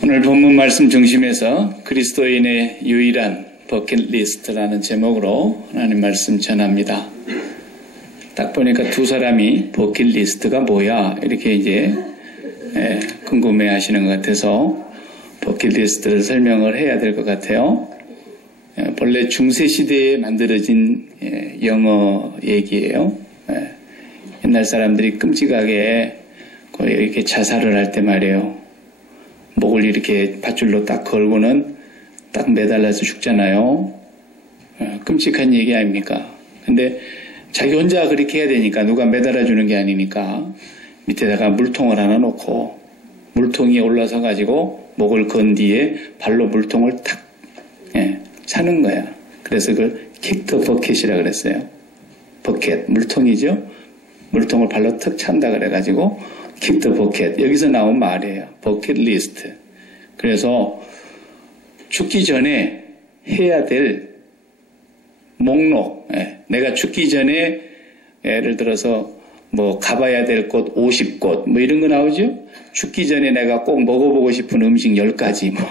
오늘 본문 말씀 중심에서 그리스도인의 유일한 버킷리스트라는 제목으로 하나님 말씀 전합니다. 딱 보니까 두 사람이 버킷리스트가 뭐야 이렇게 이제 궁금해 하시는 것 같아서 버킷리스트를 설명을 해야 될 것 같아요. 본래 중세시대에 만들어진 영어 얘기예요. 옛날 사람들이 끔찍하게 거의 이렇게 자살을 할 때 말이에요. 목을 이렇게 밧줄로 딱 걸고는 딱 매달려서 죽잖아요. 끔찍한 얘기 아닙니까? 근데 자기 혼자 그렇게 해야 되니까 누가 매달아 주는 게 아니니까 밑에다가 물통을 하나 놓고 물통에 올라서 가지고 목을 건 뒤에 발로 물통을 탁 차는 거야. 그래서 그걸 kick the bucket이라 그랬어요. 버켓, 물통이죠. 물통을 발로 탁 찬다 그래가지고 kick the bucket. 여기서 나온 말이에요. 버킷 리스트. 그래서 죽기 전에 해야 될 목록. 내가 죽기 전에 예를 들어서 뭐 가봐야 될 곳 50곳 뭐 이런 거 나오죠. 죽기 전에 내가 꼭 먹어보고 싶은 음식 10가지 뭐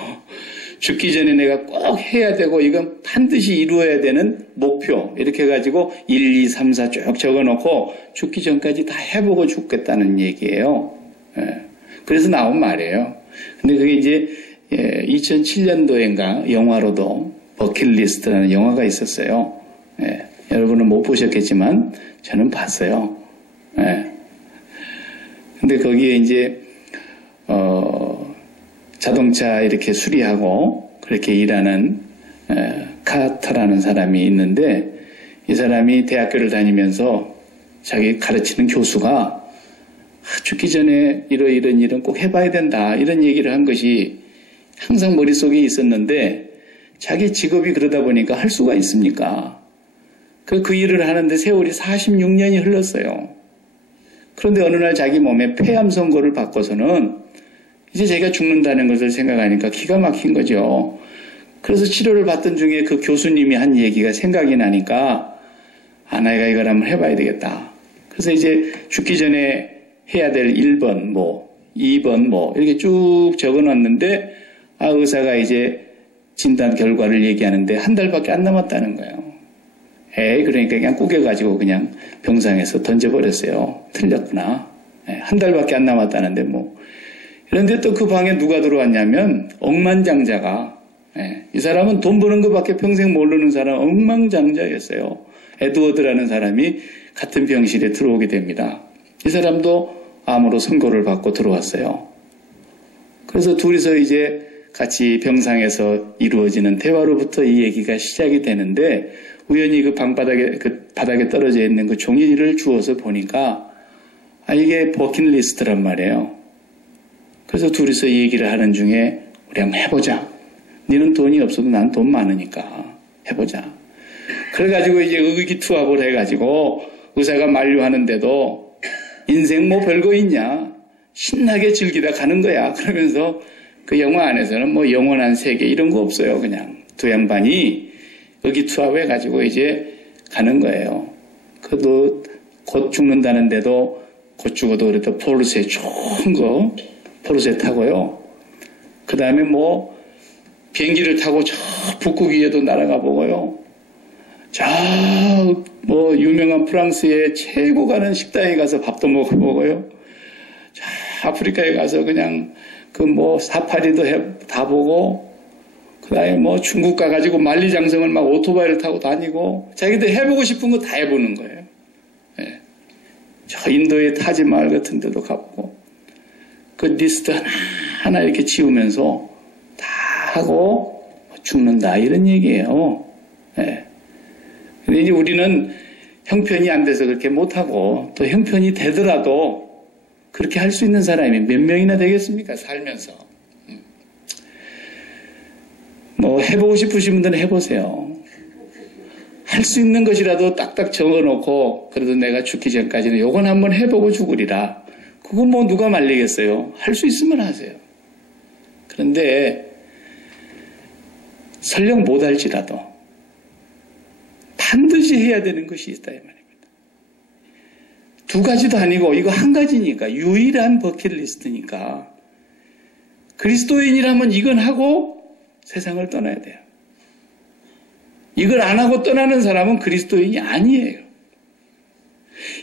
죽기 전에 내가 꼭 해야 되고 이건 반드시 이루어야 되는 목표 이렇게 해가지고 1, 2, 3, 4 쭉 적어놓고 죽기 전까지 다 해보고 죽겠다는 얘기예요. 그래서 나온 말이에요. 근데 그게 이제 2007년도인가 영화로도 버킷리스트라는 영화가 있었어요. 여러분은 못 보셨겠지만 저는 봤어요. 근데 거기에 이제 자동차 이렇게 수리하고 그렇게 일하는 카터라는 사람이 있는데 이 사람이 대학교를 다니면서 자기 가르치는 교수가 죽기 전에 이런 일은 꼭 해봐야 된다 이런 얘기를 한 것이 항상 머릿속에 있었는데 자기 직업이 그러다 보니까 할 수가 있습니까? 그 일을 하는데 세월이 46년이 흘렀어요. 그런데 어느 날 자기 몸에 폐암 선고를 받고서는 이제 자기가 죽는다는 것을 생각하니까 기가 막힌 거죠. 그래서 치료를 받던 중에 그 교수님이 한 얘기가 생각이 나니까 내가 이걸 한번 해봐야 되겠다. 그래서 이제 죽기 전에 해야 될 1번 뭐 2번 뭐 이렇게 쭉 적어놨는데 의사가 이제 진단 결과를 얘기하는데 한 달밖에 안 남았다는 거예요. 그러니까 그냥 꾸겨가지고 그냥 병상에서 던져버렸어요. 틀렸구나. 한 달밖에 안 남았다는데 뭐. 그런데 또 그 방에 누가 들어왔냐면 억만장자가 이 사람은 돈 버는 것밖에 평생 모르는 사람 억만장자였어요. 에드워드라는 사람이 같은 병실에 들어오게 됩니다. 이 사람도 암으로 선고를 받고 들어왔어요. 그래서 둘이서 이제 같이 병상에서 이루어지는 대화로부터 이 얘기가 시작이 되는데 우연히 그 바닥에 떨어져 있는 그 종이를 주워서 보니까 이게 버킷리스트란 말이에요. 그래서 둘이서 얘기를 하는 중에 우리 한번 해보자. 너는 돈이 없어도 난 돈 많으니까 해보자. 그래가지고 이제 의기투합을 해가지고 의사가 만류하는데도 인생 뭐 별거 있냐. 신나게 즐기다 가는 거야. 그러면서 그 영화 안에서는 뭐 영원한 세계 이런 거 없어요. 그냥 두 양반이 의기투합해가지고 이제 가는 거예요. 그래도 곧 죽는다는데도 곧 죽어도 그래도 포르쉐 좋은 거 포르쉐 타고요. 그 다음에 뭐 비행기를 타고 저 북극 위에도 날아가 보고요. 저 뭐 유명한 프랑스의 최고 가는 식당에 가서 밥도 먹어보고요. 저 아프리카에 가서 그냥 그 뭐 사파리도 다 보고 그 다음에 뭐 중국 가가지고 만리장성을 막 오토바이를 타고 다니고 자기들 해보고 싶은 거 다 해보는 거예요. 저 인도의 타지마을 같은 데도 가보고 그 리스트 하나 이렇게 지우면서 다 하고 죽는다 이런 얘기예요. 근데 이제 우리는 형편이 안 돼서 그렇게 못하고 또 형편이 되더라도 그렇게 할 수 있는 사람이 몇 명이나 되겠습니까? 살면서. 뭐 해보고 싶으신 분들은 해보세요. 할 수 있는 것이라도 딱딱 적어놓고 그래도 내가 죽기 전까지는 요건 한번 해보고 죽으리라. 그건 뭐 누가 말리겠어요. 할 수 있으면 하세요. 그런데 설령 못할지라도 반드시 해야 되는 것이 있다 이 말입니다. 두 가지도 아니고 이거 한 가지니까 유일한 버킷리스트니까 그리스도인이라면 이건 하고 세상을 떠나야 돼요. 이걸 안 하고 떠나는 사람은 그리스도인이 아니에요.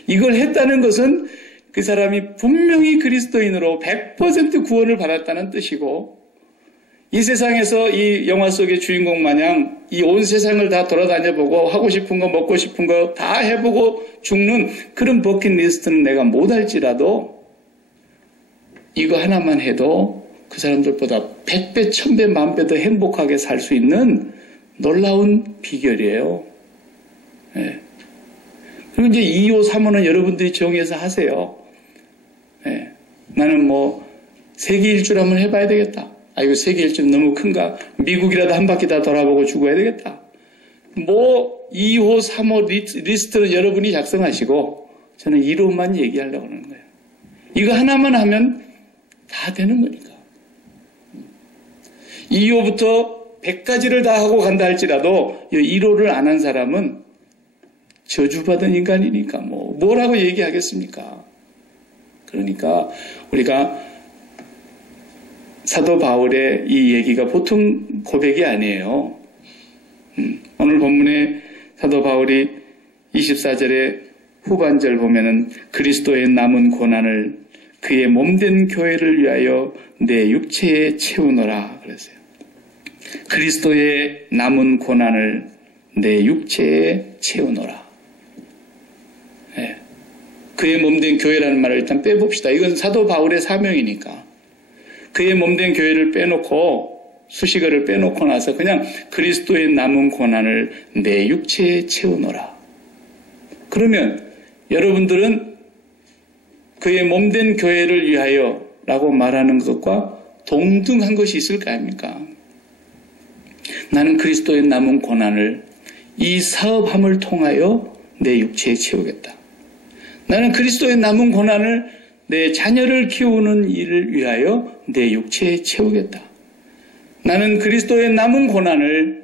이걸 했다는 것은 그 사람이 분명히 그리스도인으로 100% 구원을 받았다는 뜻이고, 이 세상에서 이 영화 속의 주인공 마냥 이 온 세상을 다 돌아다녀보고 하고 싶은 거 먹고 싶은 거 다 해보고 죽는 그런 버킷리스트는 내가 못할지라도 이거 하나만 해도 그 사람들보다 100배, 1000배, 10,000배 더 행복하게 살 수 있는 놀라운 비결이에요. 예. 그리고 이제 2호, 3호는 여러분들이 정해서 하세요. 예. 나는 뭐 세계 일주를 한번 해봐야 되겠다. 아, 이거 세계 일주는 너무 큰가? 미국이라도 한 바퀴 다 돌아보고 죽어야 되겠다. 뭐 2호, 3호 리스트는 여러분이 작성하시고 저는 1호만 얘기하려고 하는 거예요. 이거 하나만 하면 다 되는 거니까. 2호부터 100가지를 다 하고 간다 할지라도 1호를 안 한 사람은 저주받은 인간이니까 뭐라고 얘기하겠습니까? 그러니까 우리가 사도 바울의 이 얘기가 보통 고백이 아니에요. 오늘 본문에 사도 바울이 24절의 후반절 보면은 그리스도의 남은 고난을 그의 몸된 교회를 위하여 내 육체에 채우노라 그랬어요. 그리스도의 남은 고난을 내 육체에 채우노라. 네. 그의 몸된 교회라는 말을 일단 빼봅시다. 이건 사도 바울의 사명이니까. 그의 몸된 교회를 빼놓고 수식어를 빼놓고 나서 그냥 그리스도의 남은 고난을 내 육체에 채우노라. 그러면 여러분들은 그의 몸된 교회를 위하여 라고 말하는 것과 동등한 것이 있을 거 아닙니까? 나는 그리스도의 남은 고난을 이 사업함을 통하여 내 육체에 채우겠다. 나는 그리스도의 남은 고난을 내 자녀를 키우는 일을 위하여 내 육체에 채우겠다. 나는 그리스도의 남은 고난을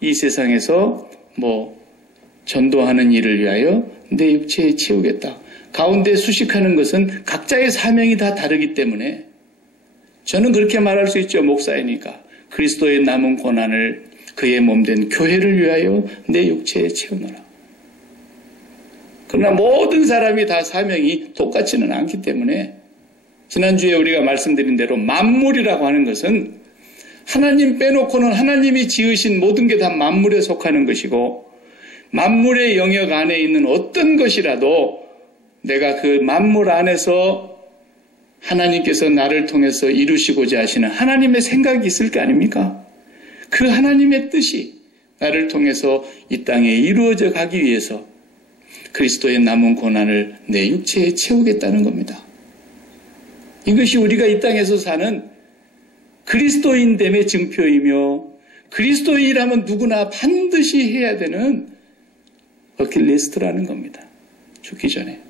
이 세상에서 전도하는 일을 위하여 내 육체에 채우겠다. 가운데 수식하는 것은 각자의 사명이 다 다르기 때문에 저는 그렇게 말할 수 있죠. 목사이니까. 그리스도의 남은 고난을 그의 몸된 교회를 위하여 내 육체에 채우노라. 그러나 모든 사람이 다 사명이 똑같지는 않기 때문에 지난주에 우리가 말씀드린 대로 만물이라고 하는 것은 하나님 빼놓고는 하나님이 지으신 모든 게 다 만물에 속하는 것이고 만물의 영역 안에 있는 어떤 것이라도 내가 그 만물 안에서 하나님께서 나를 통해서 이루시고자 하시는 하나님의 생각이 있을 거 아닙니까? 그 하나님의 뜻이 나를 통해서 이 땅에 이루어져 가기 위해서 그리스도의 남은 고난을 내 육체에 채우겠다는 겁니다. 이것이 우리가 이 땅에서 사는 그리스도인됨의 증표이며 그리스도인이라면 누구나 반드시 해야 되는 버킷리스트라는 겁니다. 죽기 전에.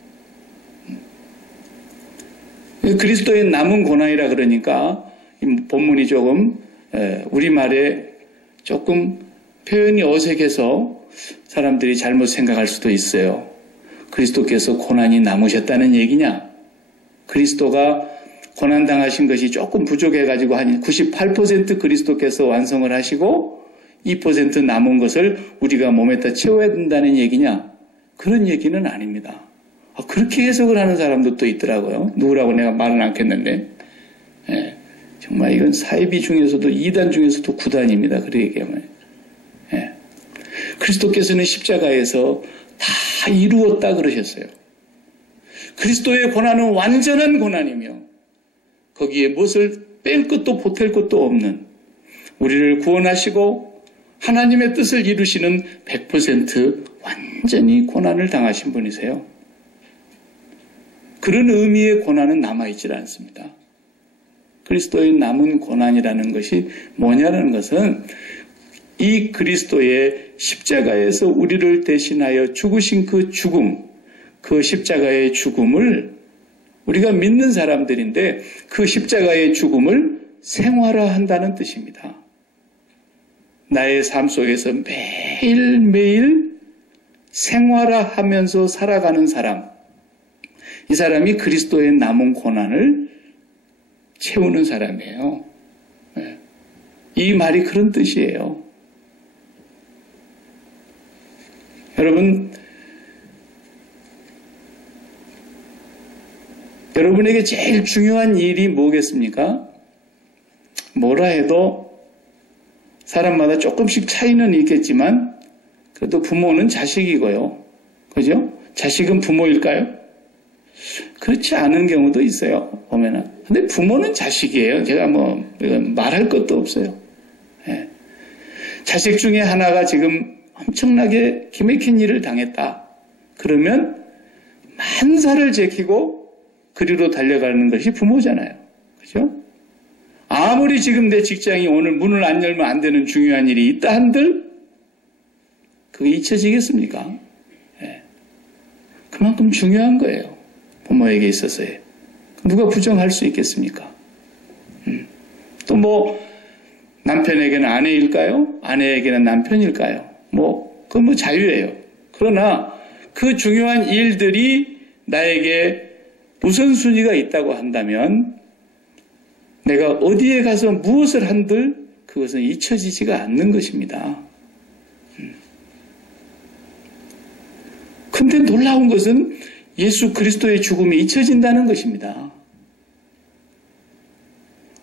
그리스도의 남은 고난이라 그러니까 본문이 조금 우리말에 조금 표현이 어색해서 사람들이 잘못 생각할 수도 있어요. 그리스도께서 고난이 남으셨다는 얘기냐? 그리스도가 고난당하신 것이 조금 부족해가지고 한 98% 그리스도께서 완성을 하시고 2% 남은 것을 우리가 몸에다 채워야 된다는 얘기냐? 그런 얘기는 아닙니다. 그렇게 해석을 하는 사람도 또 있더라고요. 누구라고 내가 말은 않겠는데. 예, 정말 이건 사이비 중에서도 2단 중에서도 9단입니다. 그렇게 얘기하면. 예. 그리스도께서는 십자가에서 다 이루었다 그러셨어요. 그리스도의 고난은 완전한 고난이며 거기에 무엇을 뺄 것도 보탤 것도 없는 우리를 구원하시고 하나님의 뜻을 이루시는 100% 완전히 고난을 당하신 분이세요. 그런 의미의 고난은 남아있지 않습니다. 그리스도의 남은 고난이라는 것이 뭐냐는 것은 이 그리스도의 십자가에서 우리를 대신하여 죽으신 그 죽음, 그 십자가의 죽음을 우리가 믿는 사람들인데 그 십자가의 죽음을 생활화한다는 뜻입니다. 나의 삶 속에서 매일매일 생활화하면서 살아가는 사람, 이 사람이 그리스도의 남은 고난을 채우는 사람이에요. 예. 이 말이 그런 뜻이에요. 여러분, 여러분에게 제일 중요한 일이 뭐겠습니까? 뭐라 해도 사람마다 조금씩 차이는 있겠지만 그래도 부모는 자식이고요. 그죠? 자식은 부모일까요? 그렇지 않은 경우도 있어요. 보면은. 근데 부모는 자식이에요. 제가 뭐 말할 것도 없어요. 예. 자식 중에 하나가 지금 엄청나게 기맥힌 일을 당했다. 그러면 만사를 제키고 그리로 달려가는 것이 부모잖아요. 그죠? 아무리 지금 내 직장이 오늘 문을 안 열면 안 되는 중요한 일이 있다 한들 그게 잊혀지겠습니까? 예. 그만큼 중요한 거예요. 부모에게 있어서요. 누가 부정할 수 있겠습니까? 또 뭐 남편에게는 아내일까요? 아내에게는 남편일까요? 그건 뭐 자유예요. 그러나 그 중요한 일들이 나에게 우선순위가 있다고 한다면 내가 어디에 가서 무엇을 한들 그것은 잊혀지지가 않는 것입니다. 근데 놀라운 것은 예수 그리스도의 죽음이 잊혀진다는 것입니다.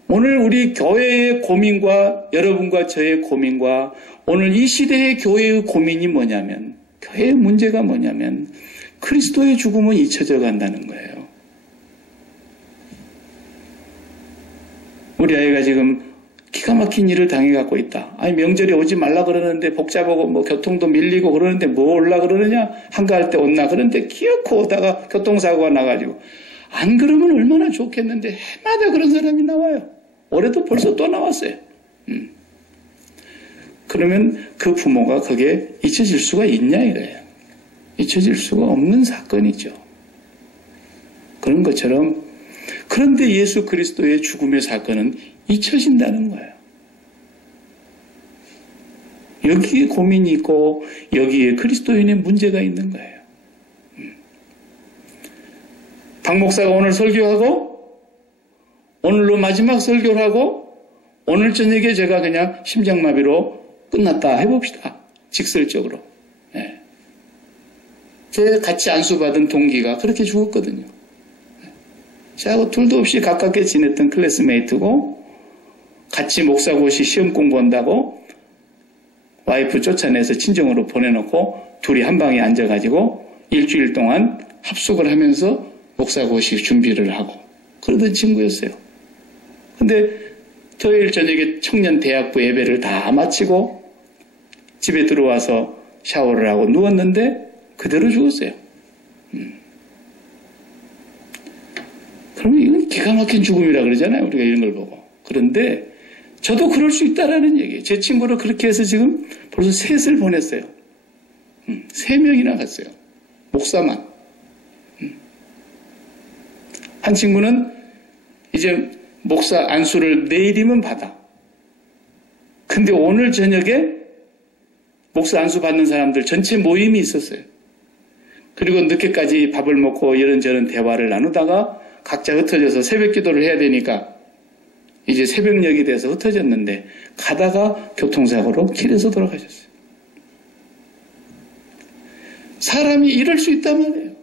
오늘 우리 교회의 고민과 여러분과 저의 고민과 오늘 이 시대의 교회의 고민이 뭐냐면 교회의 문제가 뭐냐면 그리스도의 죽음은 잊혀져 간다는 거예요. 우리 아이가 지금 기가 막힌 일을 당해갖고 있다. 아니 명절에 오지 말라 그러는데 복잡하고 뭐 교통도 밀리고 그러는데 뭐 올라 그러느냐 한가할 때 온나 그런데 기어코 오다가 교통사고가 나가지고 안 그러면 얼마나 좋겠는데 해마다 그런 사람이 나와요. 올해도 벌써 또 나왔어요. 그러면 그 부모가 그게 잊혀질 수가 있냐 이거예요. 잊혀질 수가 없는 사건이죠. 그런 것처럼 그런데 예수 그리스도의 죽음의 사건은 잊혀진다는 거예요. 여기에 고민이 있고 여기에 그리스도인의 문제가 있는 거예요. 박 목사가 오늘 설교하고 오늘로 마지막 설교를 하고 오늘 저녁에 제가 그냥 심장마비로 끝났다 해봅시다. 직설적으로. 네. 제 같이 안수받은 동기가 그렇게 죽었거든요. 저하고 둘도 없이 가깝게 지냈던 클래스메이트고 같이 목사고시 시험 공부한다고 와이프 쫓아내서 친정으로 보내놓고 둘이 한 방에 앉아가지고 일주일 동안 합숙을 하면서 목사고시 준비를 하고 그러던 친구였어요. 근데 토요일 저녁에 청년 대학부 예배를 다 마치고 집에 들어와서 샤워를 하고 누웠는데 그대로 죽었어요. 그러면 이건 기가 막힌 죽음이라 그러잖아요. 우리가 이런 걸 보고. 그런데 저도 그럴 수 있다라는 얘기예요. 제 친구를 그렇게 해서 지금 벌써 셋을 보냈어요. 3명이나 갔어요. 목사만. 한 친구는 이제 목사 안수를 내일이면 받아. 근데 오늘 저녁에 목사 안수 받는 사람들 전체 모임이 있었어요. 그리고 늦게까지 밥을 먹고 이런저런 대화를 나누다가 각자 흩어져서 새벽 기도를 해야 되니까 이제 새벽녘이 돼서 흩어졌는데 가다가 교통사고로 길에서 돌아가셨어요. 사람이 이럴 수 있단 말이에요.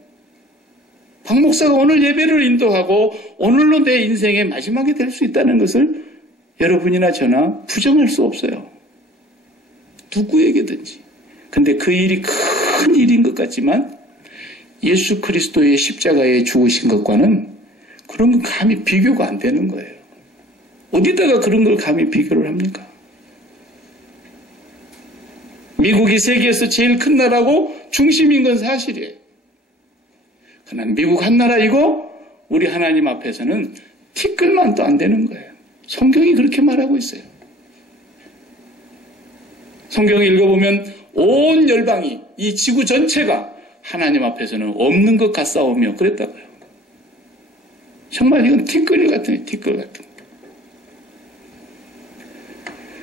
박 목사가 오늘 예배를 인도하고 오늘로 내 인생의 마지막이 될 수 있다는 것을 여러분이나 저나 부정할 수 없어요. 누구에게든지. 근데 그 일이 큰 일인 것 같지만 예수 그리스도의 십자가에 죽으신 것과는 그런 건 감히 비교가 안 되는 거예요. 어디다가 그런 걸 감히 비교를 합니까? 미국이 세계에서 제일 큰 나라고 중심인 건 사실이에요. 그러나 미국 한 나라이고 우리 하나님 앞에서는 티끌만도 안 되는 거예요. 성경이 그렇게 말하고 있어요. 성경을 읽어보면 온 열방이 이 지구 전체가 하나님 앞에서는 없는 것 같사오며 그랬다고요. 정말 이건 티끌 같은 티끌 같은.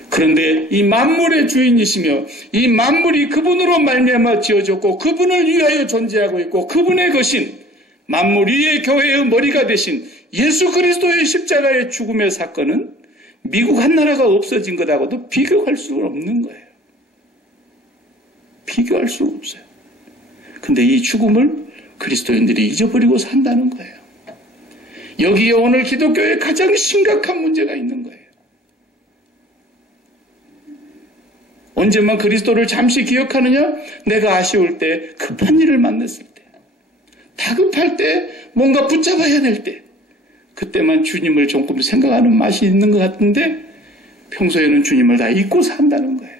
그런데 이 만물의 주인이시며 이 만물이 그분으로 말미암아 지어졌고 그분을 위하여 존재하고 있고 그분의 것인 만물 위의 교회의 머리가 되신 예수 그리스도의 십자가의 죽음의 사건은 미국 한 나라가 없어진 것하고도 비교할 수가 없는 거예요. 비교할 수가 없어요. 근데 이 죽음을 그리스도인들이 잊어버리고 산다는 거예요. 여기에 오늘 기독교에 가장 심각한 문제가 있는 거예요. 언제만 그리스도를 잠시 기억하느냐? 내가 아쉬울 때, 급한 일을 만났을 때, 다급할 때, 뭔가 붙잡아야 될 때, 그때만 주님을 조금 생각하는 맛이 있는 것 같은데 평소에는 주님을 다 잊고 산다는 거예요.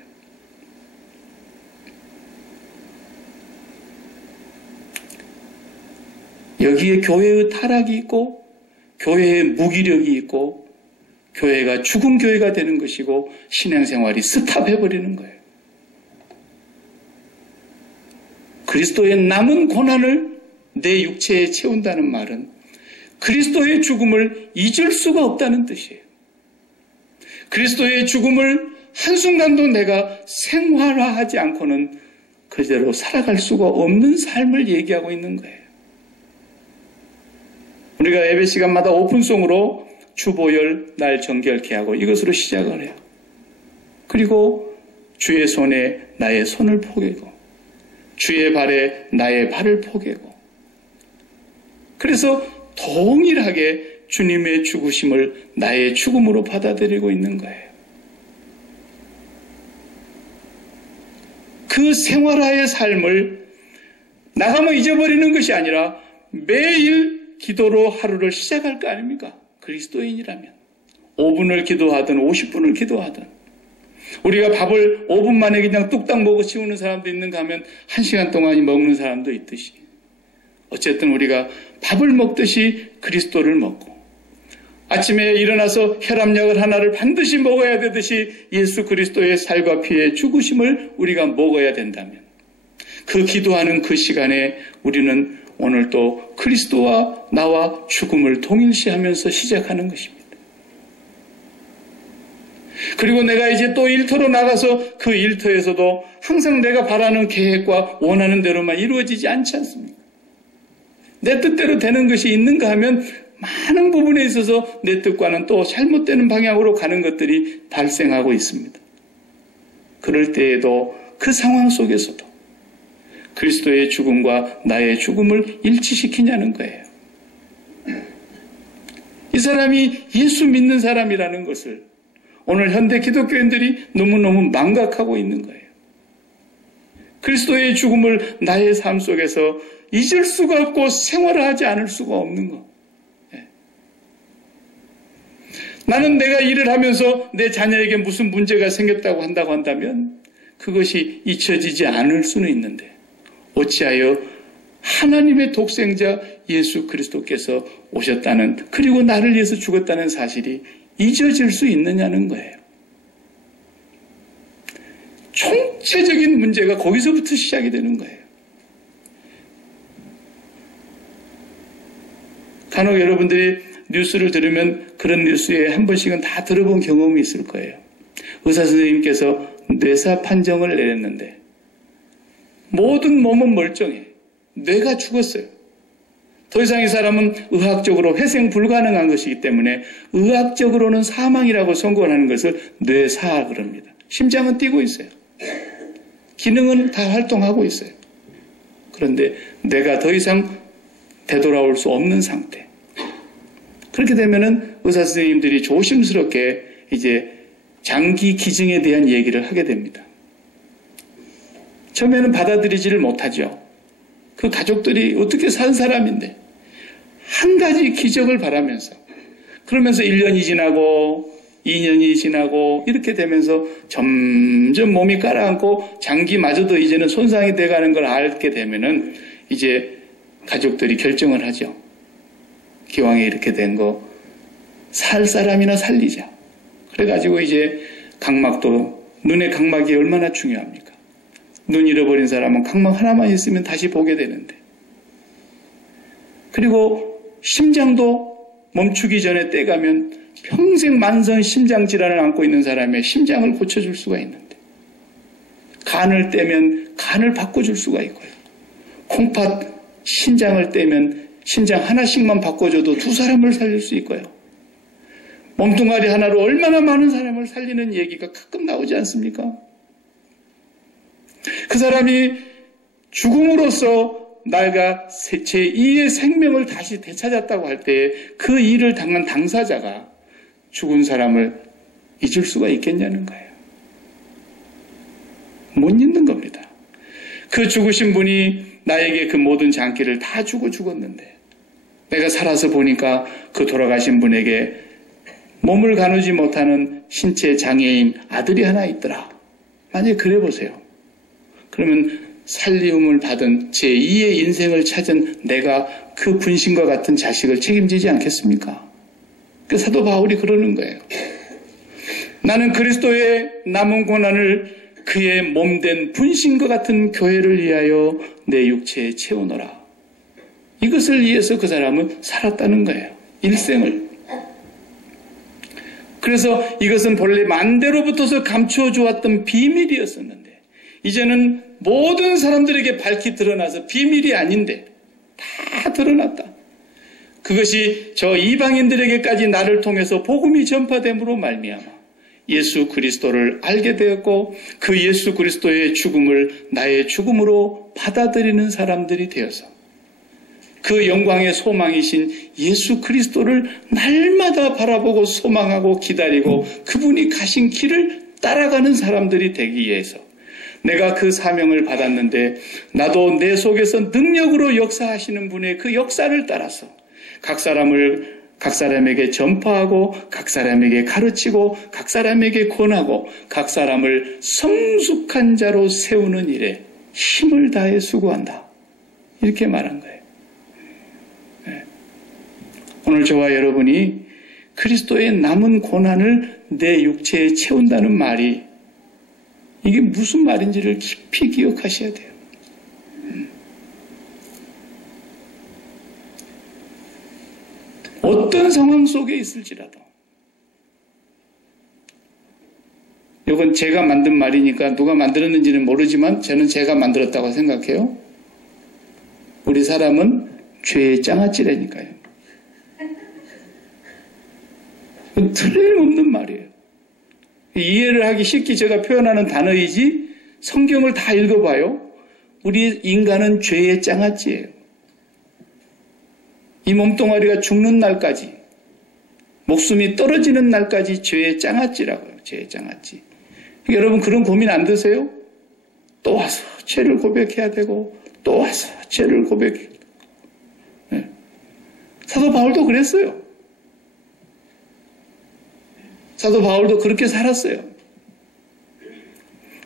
여기에 교회의 타락이 있고 교회의 무기력이 있고 교회가 죽은 교회가 되는 것이고 신앙생활이 스탑해버리는 거예요. 그리스도의 남은 고난을 내 육체에 채운다는 말은 그리스도의 죽음을 잊을 수가 없다는 뜻이에요. 그리스도의 죽음을 한순간도 내가 생활화하지 않고는 그대로 살아갈 수가 없는 삶을 얘기하고 있는 거예요. 우리가 예배 시간마다 오픈송으로 주보열 날 정결케 하고 이것으로 시작을 해요. 그리고 주의 손에 나의 손을 포개고 주의 발에 나의 발을 포개고 그래서 동일하게 주님의 죽으심을 나의 죽음으로 받아들이고 있는 거예요. 그 생활화의 삶을 나가면 잊어버리는 것이 아니라 매일 기도로 하루를 시작할 거 아닙니까? 그리스도인이라면 5분을 기도하든 50분을 기도하든 우리가 밥을 5분 만에 그냥 뚝딱 먹어 치우는 사람도 있는가 하면 1시간 동안 먹는 사람도 있듯이 어쨌든 우리가 밥을 먹듯이 그리스도를 먹고 아침에 일어나서 혈압약을 하나를 반드시 먹어야 되듯이 예수 그리스도의 살과 피의 죽으심을 우리가 먹어야 된다면 그 기도하는 그 시간에 우리는 오늘 또 그리스도와 나와 죽음을 동일시하면서 시작하는 것입니다. 그리고 내가 이제 또 일터로 나가서 그 일터에서도 항상 내가 바라는 계획과 원하는 대로만 이루어지지 않지 않습니까? 내 뜻대로 되는 것이 있는가 하면 많은 부분에 있어서 내 뜻과는 또 잘못되는 방향으로 가는 것들이 발생하고 있습니다. 그럴 때에도 그 상황 속에서도 그리스도의 죽음과 나의 죽음을 일치시키냐는 거예요. 이 사람이 예수 믿는 사람이라는 것을 오늘 현대 기독교인들이 너무너무 망각하고 있는 거예요. 그리스도의 죽음을 나의 삶 속에서 잊을 수가 없고 생활하지 않을 수가 없는 거. 나는 내가 일을 하면서 내 자녀에게 무슨 문제가 생겼다고 한다면 그것이 잊혀지지 않을 수는 있는데 어찌하여 하나님의 독생자 예수 그리스도께서 오셨다는 그리고 나를 위해서 죽었다는 사실이 잊어질 수 있느냐는 거예요. 총체적인 문제가 거기서부터 시작이 되는 거예요. 간혹 여러분들이 뉴스를 들으면 그런 뉴스에 한 번씩은 다 들어본 경험이 있을 거예요. 의사 선생님께서 뇌사 판정을 내렸는데 모든 몸은 멀쩡해. 뇌가 죽었어요. 더 이상 이 사람은 의학적으로 회생 불가능한 것이기 때문에 의학적으로는 사망이라고 선고하는 것을 뇌사 그럽니다. 심장은 뛰고 있어요. 기능은 다 활동하고 있어요. 그런데 뇌가 더 이상 되돌아올 수 없는 상태. 그렇게 되면은 의사 선생님들이 조심스럽게 이제 장기 기증에 대한 얘기를 하게 됩니다. 처음에는 받아들이지를 못하죠. 그 가족들이 어떻게 산 사람인데 한 가지 기적을 바라면서 그러면서 1년이 지나고 2년이 지나고 이렇게 되면서 점점 몸이 가라앉고 장기마저도 이제는 손상이 돼가는 걸 알게 되면은 이제 가족들이 결정을 하죠. 기왕에 이렇게 된 거 살 사람이나 살리자. 그래가지고 이제 각막도 눈의 각막이 얼마나 중요합니까? 눈 잃어버린 사람은 각막 하나만 있으면 다시 보게 되는데 그리고 심장도 멈추기 전에 떼가면 평생 만성 심장 질환을 앓고 있는 사람의 심장을 고쳐줄 수가 있는데 간을 떼면 간을 바꿔줄 수가 있고요. 콩팥 신장을 떼면 심장 하나씩만 바꿔줘도 두 사람을 살릴 수 있고요. 몸뚱아리 하나로 얼마나 많은 사람을 살리는 얘기가 가끔 나오지 않습니까? 그 사람이 죽음으로써 내가 제2의 생명을 다시 되찾았다고 할 때 그 일을 당한 당사자가 죽은 사람을 잊을 수가 있겠냐는 거예요. 못 잊는 겁니다. 그 죽으신 분이 나에게 그 모든 장기를 다 주고 죽었는데 내가 살아서 보니까 그 돌아가신 분에게 몸을 가누지 못하는 신체 장애인 아들이 하나 있더라. 만약에 그래 보세요. 그러면 살리움을 받은 제2의 인생을 찾은 내가 그 분신과 같은 자식을 책임지지 않겠습니까? 그 사도 바울이 그러는 거예요. 나는 그리스도의 남은 고난을 그의 몸된 분신과 같은 교회를 위하여 내 육체에 채우노라. 이것을 위해서 그 사람은 살았다는 거예요. 일생을. 그래서 이것은 본래 만대로부터서 감추어 주었던 비밀이었었는데 이제는 모든 사람들에게 밝히 드러나서 비밀이 아닌데 다 드러났다. 그것이 저 이방인들에게까지 나를 통해서 복음이 전파됨으로 말미암아 예수 그리스도를 알게 되었고 그 예수 그리스도의 죽음을 나의 죽음으로 받아들이는 사람들이 되어서 그 영광의 소망이신 예수 그리스도를 날마다 바라보고 소망하고 기다리고 그분이 가신 길을 따라가는 사람들이 되기 위해서 내가 그 사명을 받았는데 나도 내 속에서 능력으로 역사하시는 분의 그 역사를 따라서 각 사람에게 전파하고 각 사람에게 가르치고 각 사람에게 권하고 각 사람을 성숙한 자로 세우는 일에 힘을 다해 수고한다. 이렇게 말한 거예요. 네. 오늘 저와 여러분이 그리스도의 남은 고난을 내 육체에 채운다는 말이 이게 무슨 말인지를 깊이 기억하셔야 돼요. 어떤 상황 속에 있을지라도 이건 제가 만든 말이니까 누가 만들었는지는 모르지만 저는 제가 만들었다고 생각해요. 우리 사람은 죄의 장아찌라니까요. 틀림없는 말이에요. 이해를 하기 쉽게 제가 표현하는 단어이지 성경을 다 읽어봐요. 우리 인간은 죄의 장아찌예요. 이 몸뚱아리가 죽는 날까지 목숨이 떨어지는 날까지 죄의 장아찌라고요. 죄의 장아찌. 여러분 그런 고민 안 드세요? 또 와서 죄를 고백해야 되고 또 와서 죄를 고백해야 되고. 네. 사도 바울도 그랬어요. 사도 바울도 그렇게 살았어요.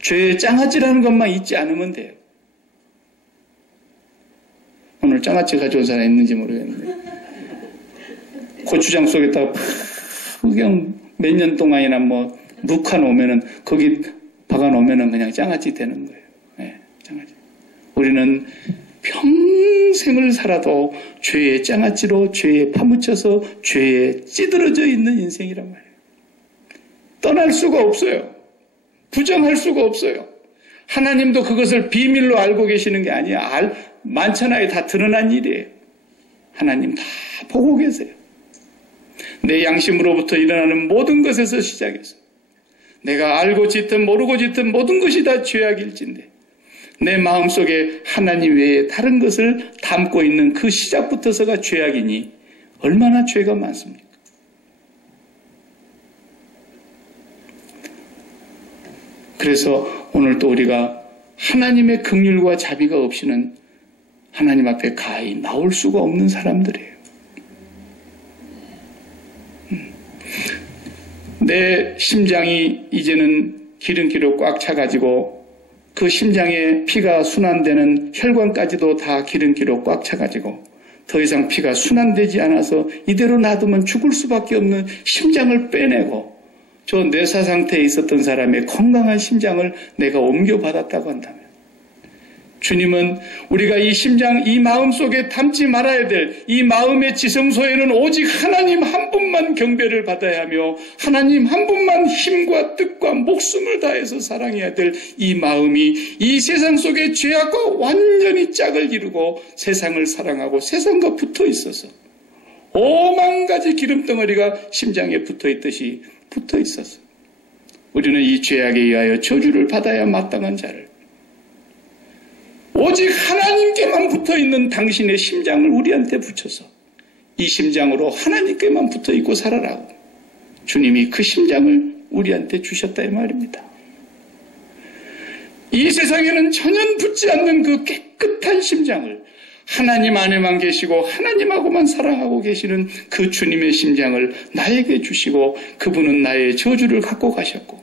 죄의 장아찌라는 것만 잊지 않으면 돼요. 오늘 장아찌 가져온 사람 있는지 모르겠는데 고추장 속에다가 그냥 몇 년 동안이나 뭐 묵혀 놓으면은 거기 박아 놓으면은 그냥 장아찌 되는 거예요. 네, 장아찌. 우리는 평생을 살아도 죄의 장아찌로 죄에 파묻혀서 죄에 찌들어져 있는 인생이란 말이에요. 떠날 수가 없어요. 부정할 수가 없어요. 하나님도 그것을 비밀로 알고 계시는 게 아니야. 만천하에 다 드러난 일이에요. 하나님 다 보고 계세요. 내 양심으로부터 일어나는 모든 것에서 시작해서 내가 알고 짓든 모르고 짓든 모든 것이 다 죄악일진데 내 마음속에 하나님 외에 다른 것을 담고 있는 그 시작부터서가 죄악이니 얼마나 죄가 많습니까? 그래서 오늘 또 우리가 하나님의 긍휼과 자비가 없이는 하나님 앞에 가히 나올 수가 없는 사람들이에요. 내 심장이 이제는 기름기로 꽉 차가지고 그 심장에 피가 순환되는 혈관까지도 다 기름기로 꽉 차가지고 더 이상 피가 순환되지 않아서 이대로 놔두면 죽을 수밖에 없는 심장을 빼내고 저 뇌사 상태에 있었던 사람의 건강한 심장을 내가 옮겨받았다고 한다면 주님은 우리가 이 심장, 이 마음 속에 담지 말아야 될 이 마음의 지성소에는 오직 하나님 한 분만 경배를 받아야 하며 하나님 한 분만 힘과 뜻과 목숨을 다해서 사랑해야 될 이 마음이 이 세상 속의 죄악과 완전히 짝을 이루고 세상을 사랑하고 세상과 붙어 있어서 오만 가지 기름덩어리가 심장에 붙어 있듯이 붙어 있어서 우리는 이 죄악에 의하여 저주를 받아야 마땅한 자를 오직 하나님께만 붙어있는 당신의 심장을 우리한테 붙여서 이 심장으로 하나님께만 붙어있고 살아라고 주님이 그 심장을 우리한테 주셨다 이 말입니다. 이 세상에는 전혀 붙지 않는 그 깨끗한 심장을 하나님 안에만 계시고 하나님하고만 사랑하고 계시는 그 주님의 심장을 나에게 주시고 그분은 나의 저주를 갖고 가셨고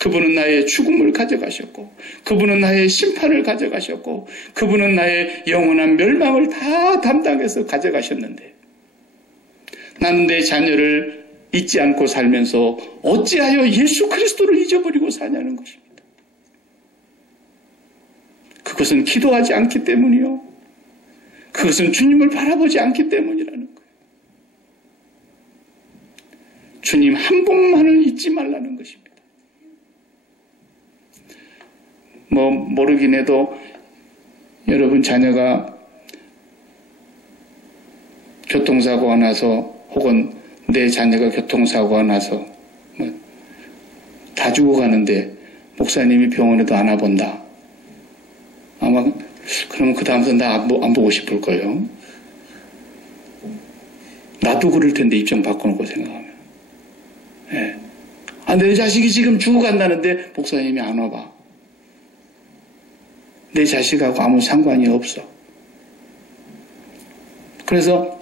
그분은 나의 죽음을 가져가셨고 그분은 나의 심판을 가져가셨고 그분은 나의 영원한 멸망을 다 담당해서 가져가셨는데 나는 내 자녀를 잊지 않고 살면서 어찌하여 예수 그리스도를 잊어버리고 사냐는 것입니다. 그것은 기도하지 않기 때문이요. 그것은 주님을 바라보지 않기 때문이라는 거예요. 주님 한 분만을 잊지 말라는 것입니다. 모르긴 해도 여러분 자녀가 교통사고가 나서 혹은 내 자녀가 교통사고가 나서 다 죽어가는데 목사님이 병원에도 안 와본다. 아마 그러면 그 다음부터 나 안 보고 싶을 거예요. 나도 그럴 텐데 입장 바꿔놓고 생각하면. 예. 내 자식이 지금 죽어간다는데 목사님이 안 와봐. 내 자식하고 아무 상관이 없어. 그래서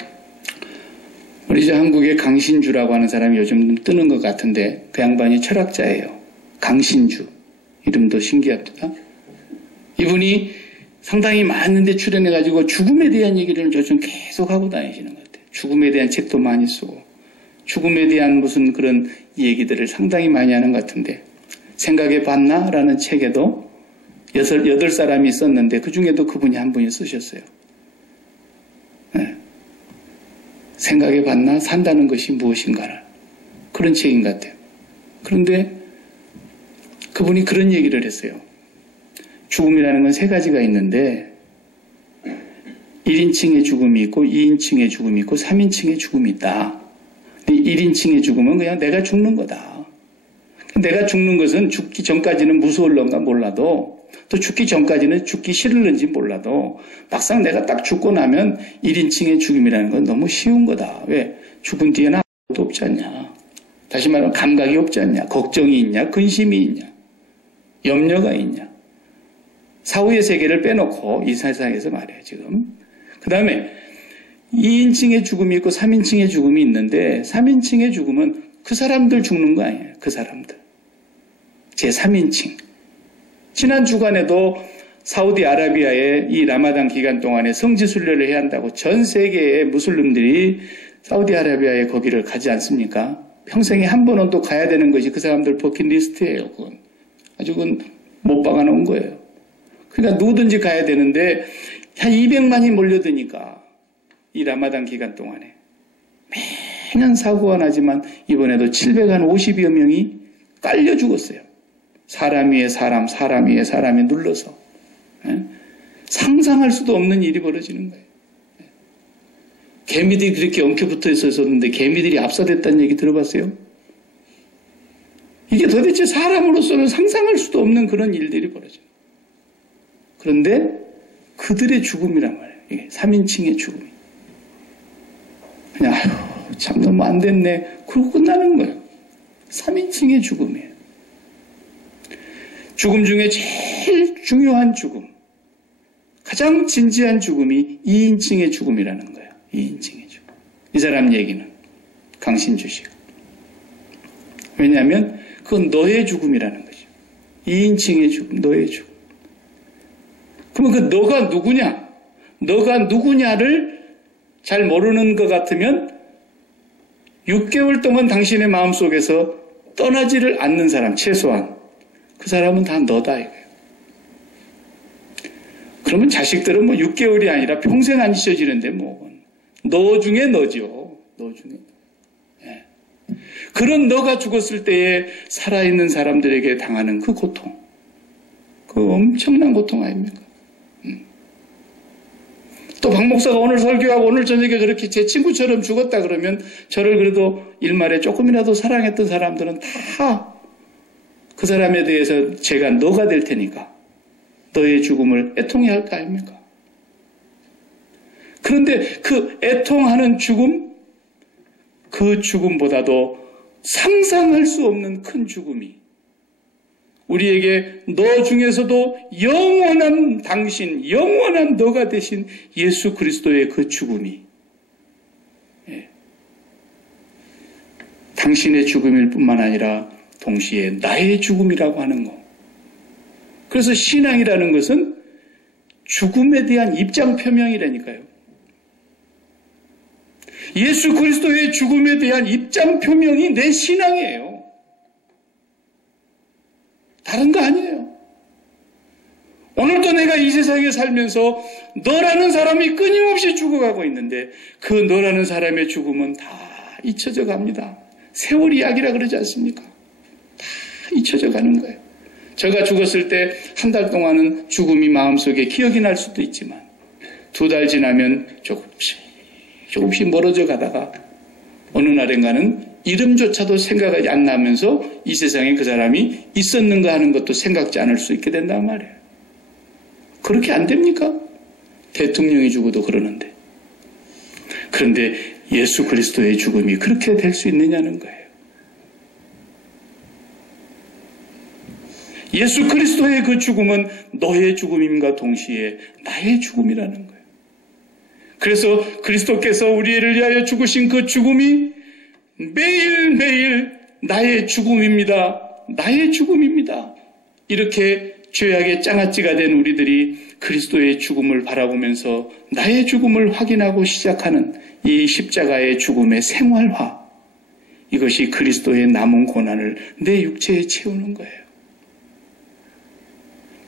우리 한국의 강신주라고 하는 사람이 요즘 뜨는 것 같은데 그 양반이 철학자예요. 강신주. 이름도 신기합니다. 이분이 상당히 많은데 출연해가지고 죽음에 대한 얘기를 요즘 계속 하고 다니시는 것 같아요. 죽음에 대한 책도 많이 쓰고 죽음에 대한 무슨 그런 얘기들을 상당히 많이 하는 것 같은데 생각해 봤나? 라는 책에도 8사람이 있었는데 그 중에도 그분이 한 분이 쓰셨어요. 네. 생각해 봤나? 산다는 것이 무엇인가를. 그런 책인 것 같아요. 그런데 그분이 그런 얘기를 했어요. 죽음이라는 건 3가지가 있는데 1인칭의 죽음이 있고 2인칭의 죽음이 있고 3인칭의 죽음이 있다. 근데 1인칭의 죽음은 그냥 내가 죽는 거다. 내가 죽는 것은 죽기 전까지는 무서울런가 몰라도 또 죽기 전까지는 죽기 싫을는지 몰라도 막상 내가 딱 죽고 나면 1인칭의 죽음이라는 건 너무 쉬운 거다. 왜? 죽은 뒤에는 아무것도 없지 않냐. 다시 말하면 감각이 없지 않냐. 걱정이 있냐. 근심이 있냐. 염려가 있냐. 사후의 세계를 빼놓고 이 세상에서 말해요 지금. 그 다음에 2인칭의 죽음이 있고 3인칭의 죽음이 있는데 3인칭의 죽음은 그 사람들 죽는 거 아니에요. 그 사람들. 제3인칭. 지난 주간에도 사우디아라비아의 이 라마단 기간 동안에 성지순례를 해야 한다고 전 세계의 무슬림들이 사우디아라비아에 거기를 가지 않습니까? 평생에 한 번은 또 가야 되는 것이 그 사람들 버킷리스트예요. 그건. 아주 그건 못 박아놓은 거예요. 그러니까 누구든지 가야 되는데 한 200만이 몰려드니까 이 라마단 기간 동안에 매년 사고가 나지만 이번에도 750여 명이 깔려 죽었어요. 사람 위에 사람, 사람 위에 사람이 눌러서. 상상할 수도 없는 일이 벌어지는 거예요. 개미들이 그렇게 엉켜붙어 있었는데 개미들이 압사됐다는 얘기 들어봤어요? 이게 도대체 사람으로서는 상상할 수도 없는 그런 일들이 벌어져요. 그런데 그들의 죽음이란 말이에요. 이게 3인칭의 죽음이. 그냥 참 너무 안 됐네. 그러고 끝나는 거예요. 3인칭의 죽음이에요. 죽음 중에 제일 중요한 죽음, 가장 진지한 죽음이 2인칭의 죽음이라는 거예요. 2인칭의 죽음. 이 사람 얘기는 강신주 씨가. 왜냐하면 그건 너의 죽음이라는 거죠. 2인칭의 죽음, 너의 죽음. 그러면 그 너가 누구냐? 너가 누구냐를 잘 모르는 것 같으면 6개월 동안 당신의 마음속에서 떠나지를 않는 사람, 최소한 그 사람은 다 너다 이거예요. 그러면 자식들은 뭐 6개월이 아니라 평생 안 잊혀지는데 뭐. 너 중에 너죠. 너 중에. 예. 그런 너가 죽었을 때에 살아있는 사람들에게 당하는 그 고통. 그 엄청난 고통 아닙니까? 또 박 목사가 오늘 설교하고 오늘 저녁에 그렇게 제 친구처럼 죽었다 그러면 저를 그래도 일말에 조금이라도 사랑했던 사람들은 다 그 사람에 대해서 제가 너가 될 테니까 너의 죽음을 애통해야 할 거 아닙니까? 그런데 그 애통하는 죽음, 그 죽음보다도 상상할 수 없는 큰 죽음이 우리에게 너 중에서도 영원한 당신, 영원한 너가 되신 예수 그리스도의 그 죽음이 당신의 죽음일 뿐만 아니라 동시에 나의 죽음이라고 하는 거. 그래서 신앙이라는 것은 죽음에 대한 입장 표명이라니까요. 예수 그리스도의 죽음에 대한 입장 표명이 내 신앙이에요. 다른 거 아니에요. 오늘도 내가 이 세상에 살면서 너라는 사람이 끊임없이 죽어가고 있는데 그 너라는 사람의 죽음은 다 잊혀져 갑니다. 세월이 약이라 그러지 않습니까? 다 잊혀져 가는 거예요. 제가 죽었을 때 한 달 동안은 죽음이 마음속에 기억이 날 수도 있지만 2달 지나면 조금씩 멀어져 가다가 어느 날인가는 이름조차도 생각이 안 나면서 이 세상에 그 사람이 있었는가 하는 것도 생각지 않을 수 있게 된단 말이에요. 그렇게 안 됩니까? 대통령이 죽어도 그러는데. 그런데 예수 그리스도의 죽음이 그렇게 될 수 있느냐는 거예요. 예수 그리스도의 그 죽음은 너의 죽음임과 동시에 나의 죽음이라는 거예요. 그래서 그리스도께서 우리를 위하여 죽으신 그 죽음이 매일매일 나의 죽음입니다. 나의 죽음입니다. 이렇게 죄악의 장아찌가 된 우리들이 그리스도의 죽음을 바라보면서 나의 죽음을 확인하고 시작하는 이 십자가의 죽음의 생활화. 이것이 그리스도의 남은 고난을 내 육체에 채우는 거예요.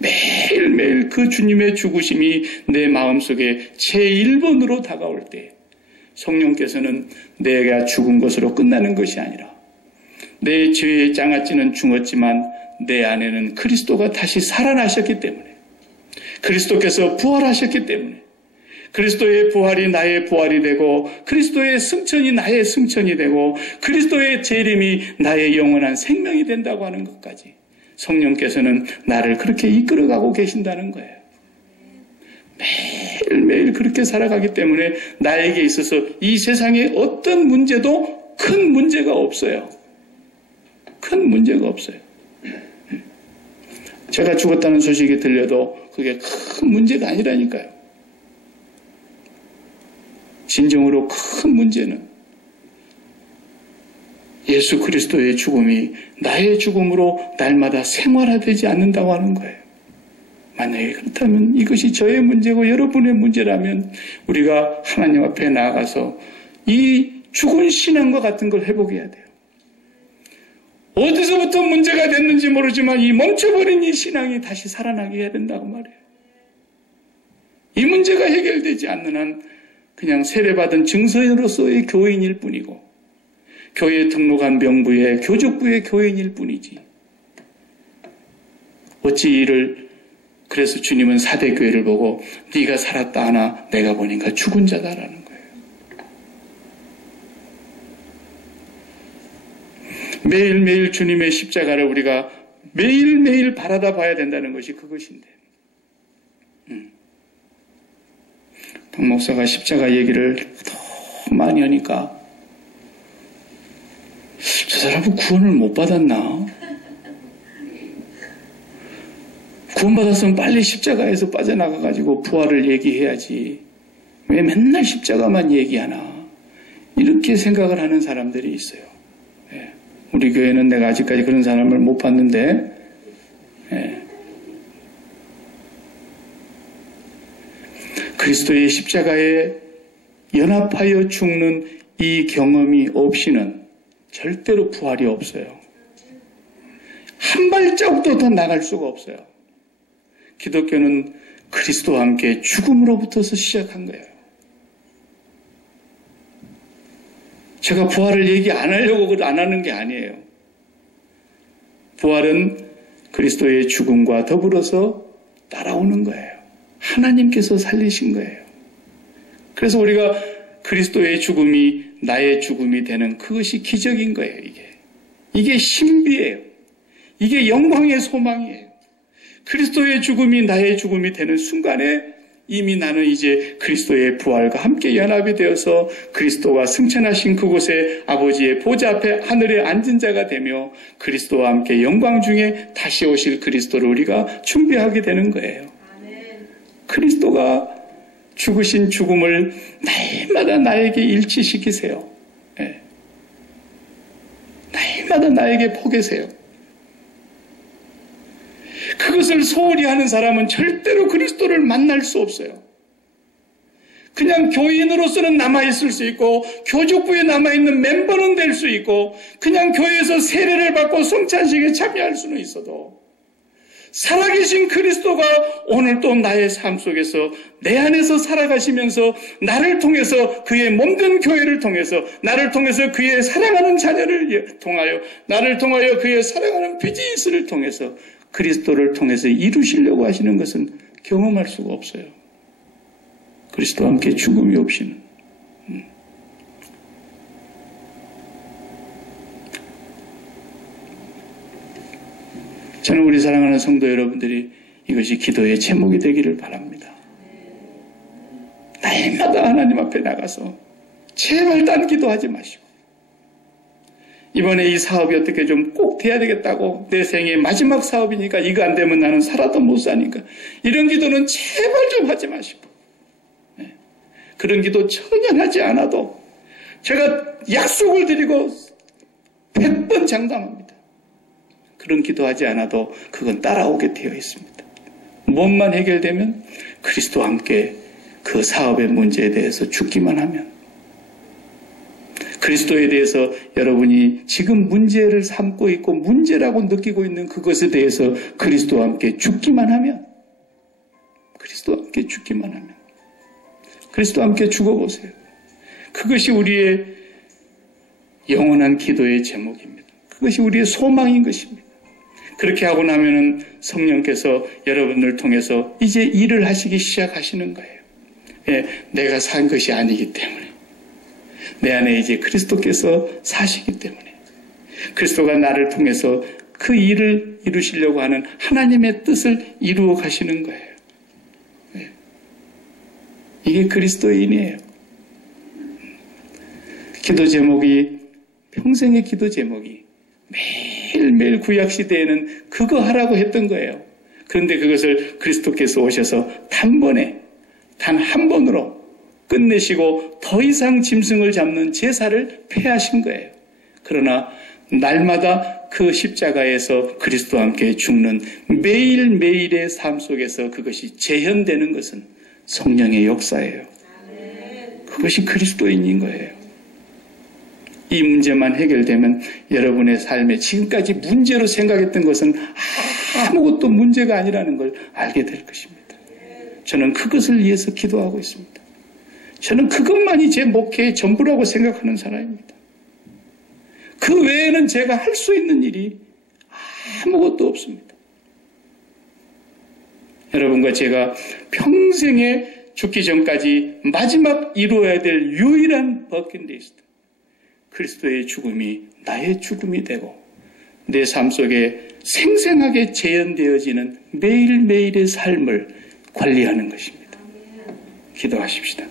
매일매일 그 주님의 죽으심이 내 마음속에 제1번으로 다가올 때 성령께서는 내가 죽은 것으로 끝나는 것이 아니라 내 죄의 장아찌는 죽었지만 내 안에는 그리스도가 다시 살아나셨기 때문에 그리스도께서 부활하셨기 때문에 그리스도의 부활이 나의 부활이 되고 그리스도의 승천이 나의 승천이 되고 그리스도의 재림이 나의 영원한 생명이 된다고 하는 것까지 성령께서는 나를 그렇게 이끌어가고 계신다는 거예요. 매일매일 그렇게 살아가기 때문에 나에게 있어서 이 세상에 어떤 문제도 큰 문제가 없어요. 큰 문제가 없어요. 제가 죽었다는 소식이 들려도 그게 큰 문제가 아니라니까요. 진정으로 큰 문제는 예수 그리스도의 죽음이 나의 죽음으로 날마다 생활화되지 않는다고 하는 거예요. 만약에 그렇다면 이것이 저의 문제고 여러분의 문제라면 우리가 하나님 앞에 나아가서 이 죽은 신앙과 같은 걸 회복해야 돼요. 어디서부터 문제가 됐는지 모르지만 이 멈춰버린 이 신앙이 다시 살아나게 해야 된다고 말해요. 이 문제가 해결되지 않는 한 그냥 세례받은 증서인으로서의 교인일 뿐이고 교회에 등록한 명부의 교족부의 교인일 뿐이지. 어찌 이를 그래서 주님은 사대교회를 보고 네가 살았다 하나 내가 보니까 죽은 자다라는 거예요. 매일매일 주님의 십자가를 우리가 매일매일 바라다 봐야 된다는 것이 그것인데 박 목사가 십자가 얘기를 너무 많이 하니까 저 사람은 구원을 못 받았나? 구원받았으면 빨리 십자가에서 빠져나가가지고 부활을 얘기해야지. 왜 맨날 십자가만 얘기하나? 이렇게 생각을 하는 사람들이 있어요. 예. 우리 교회는 내가 아직까지 그런 사람을 못 봤는데, 예. 그리스도의 십자가에 연합하여 죽는 이 경험이 없이는 절대로 부활이 없어요. 한 발자국도 더 나갈 수가 없어요. 기독교는 그리스도와 함께 죽음으로부터서 시작한 거예요. 제가 부활을 얘기 안 하려고 안 하는 게 아니에요. 부활은 그리스도의 죽음과 더불어서 따라오는 거예요. 하나님께서 살리신 거예요. 그래서 우리가 그리스도의 죽음이 나의 죽음이 되는 그것이 기적인 거예요. 이게 신비예요. 이게 영광의 소망이에요. 그리스도의 죽음이 나의 죽음이 되는 순간에 이미 나는 이제 그리스도의 부활과 함께 연합이 되어서 그리스도가 승천하신 그곳에 아버지의 보좌 앞에 하늘에 앉은 자가 되며 그리스도와 함께 영광 중에 다시 오실 그리스도를 우리가 준비하게 되는 거예요. 그리스도가 죽으신 죽음을 날마다 나에게 일치시키세요. 네. 날마다 나에게 포개세요. 그것을 소홀히 하는 사람은 절대로 그리스도를 만날 수 없어요. 그냥 교인으로서는 남아있을 수 있고 교족부에 남아있는 멤버는 될 수 있고 그냥 교회에서 세례를 받고 성찬식에 참여할 수는 있어도 살아계신 그리스도가 오늘 또 나의 삶 속에서 내 안에서 살아가시면서 나를 통해서 그의 몸된 교회를 통해서 나를 통해서 그의 사랑하는 자녀를 통하여 나를 통하여 그의 사랑하는 비즈니스를 통해서 그리스도를 통해서 이루시려고 하시는 것은 경험할 수가 없어요. 그리스도와 함께 죽음이 없이는. 저는 우리 사랑하는 성도 여러분들이 이것이 기도의 제목이 되기를 바랍니다. 날마다 하나님 앞에 나가서 제발 딴 기도하지 마시고 이번에 이 사업이 어떻게 좀 꼭 돼야 되겠다고 내 생의 마지막 사업이니까 이거 안 되면 나는 살아도 못 사니까 이런 기도는 제발 좀 하지 마시고 네. 그런 기도 전혀 하지 않아도 제가 약속을 드리고 100번 장담합니다. 그런 기도하지 않아도 그건 따라오게 되어 있습니다. 몸만 해결되면 그리스도와 함께 그 사업의 문제에 대해서 죽기만 하면 그리스도에 대해서 여러분이 지금 문제를 삼고 있고 문제라고 느끼고 있는 그것에 대해서 그리스도와 함께 죽기만 하면 그리스도와 함께 죽기만 하면 그리스도와 함께 죽어보세요. 그것이 우리의 영원한 기도의 제목입니다. 그것이 우리의 소망인 것입니다. 그렇게 하고 나면은 성령께서 여러분을 통해서 이제 일을 하시기 시작하시는 거예요. 예, 내가 산 것이 아니기 때문에 내 안에 이제 그리스도께서 사시기 때문에 그리스도가 나를 통해서 그 일을 이루시려고 하는 하나님의 뜻을 이루어 가시는 거예요. 네. 이게 그리스도인이에요. 기도 제목이 평생의 기도 제목이 매일매일 구약시대에는 그거 하라고 했던 거예요. 그런데 그것을 그리스도께서 오셔서 단번에 단 한 번으로 끝내시고 더 이상 짐승을 잡는 제사를 폐하신 거예요. 그러나 날마다 그 십자가에서 그리스도와 함께 죽는 매일매일의 삶 속에서 그것이 재현되는 것은 성령의 역사예요. 그것이 그리스도인인 거예요. 이 문제만 해결되면 여러분의 삶에 지금까지 문제로 생각했던 것은 아무것도 문제가 아니라는 걸 알게 될 것입니다. 저는 그것을 위해서 기도하고 있습니다. 저는 그것만이 제 목회의 전부라고 생각하는 사람입니다. 그 외에는 제가 할 수 있는 일이 아무것도 없습니다. 여러분과 제가 평생에 죽기 전까지 마지막 이루어야 될 유일한 버킷리스트. 그리스도의 죽음이 나의 죽음이 되고 내 삶 속에 생생하게 재현되어지는 매일매일의 삶을 관리하는 것입니다. 기도하십시다.